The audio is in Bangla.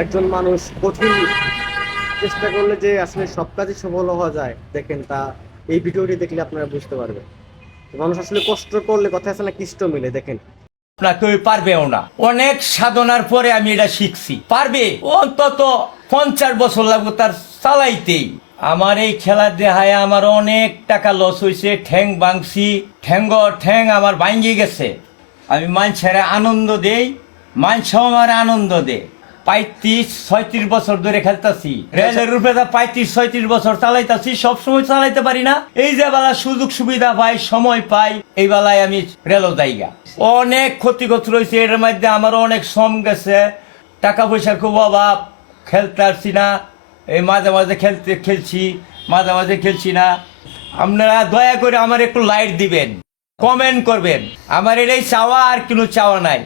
একজন মানুষ কঠিন চেষ্টা করলে যে আসলে সব কাজে সফল হওয়া যায়, দেখেন তা এই ভিডিওটি দেখলে আপনারা বুঝতে পারবেন। মানুষ আসলে কষ্ট করলে কথা আছে না, কৃষ্ট মিলে, দেখেন। না কেউ পারবেও না। অনেক সাধনার পরে আমি এটা শিখছি। পারবে অন্তত 50 বছর লাগবে তার চালাইতেই। আমার এই খেলা দেখায় আমার অনেক টাকা লস হয়েছে, ঠ্যাং ভাঙছি, ঠ্যাং আমার ভাঙ্গি গেছে। আমি মানুষের আনন্দ দেই, মানুষও আমার আনন্দ দে। 35-36 বছর ধরে খেলতাছি রেলের রূপে, 35-36 বছর চালাইতাছি, সবসময় চালাইতে পারি না। এই যে বেলা সুযোগ সুবিধা পাই, সময় পাই, এই বেলায় আমি রেলও যাইগা। অনেক ক্ষতিগ্রস্ত রয়েছে, এর মধ্যে আমার অনেক শ্রম গেছে, টাকা পয়সার খুব অভাব, খেলতে পারছি না। এই মাঝে মাঝে খেলছি, মাঝে মাঝে খেলছি না। আপনারা দয়া করে আমার একটু লাইট দিবেন, কমেন্ট করবেন। আমার এটাই চাওয়া, আর কোনো চাওয়া নাই।